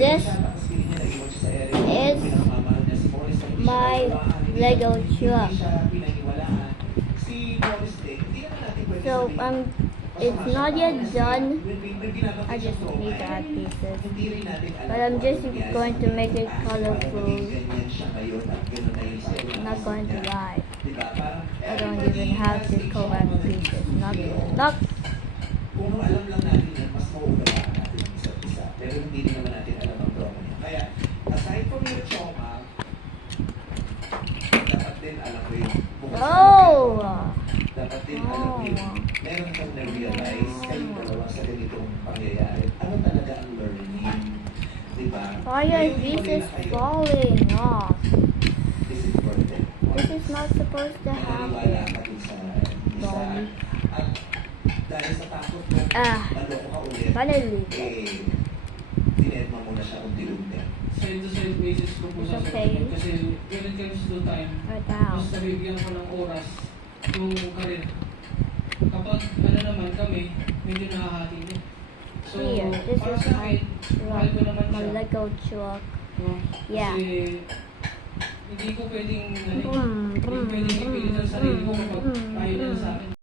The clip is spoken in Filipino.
This is my Lego truck. So it's not yet done. I just need to add pieces, but I'm just going to make it colorful. I'm not going to lie. I don't even have to collect pieces. Not. Kung alam lang natin yan, mas mauunawaan natin ang isa't isa. Pero hindi din naman natin alam ang drama niya. Kaya, aside from your trauma, dapat din alam ko yung dapat din alam ko yung meron kang na-realize kayong dalawa sa ganitong pangyayari. Ano talaga ang learning? Diba? Why are pieces falling off? This is worth it. This is not supposed to Maniwala happen. ka din sa isa. At dahil sa takot mo, maloko ka ulit. Finally. Dinedma mo na siya unti-unti. Side-to-side basis ko po It's sa okay. kasi when it comes to time, Right now. basta bibigyan ko ng oras yung karir. Kapag ano naman kami, medyo nakahati din. So, Here, this para is sa my akin, mahal ko naman my siya. Lego truck. No? Yeah. Kasi, hindi ko pwedeng, Boom, hindi boom, pwedeng ipilit ang sarili ko kapag boom, ayaw nila boom. sa akin.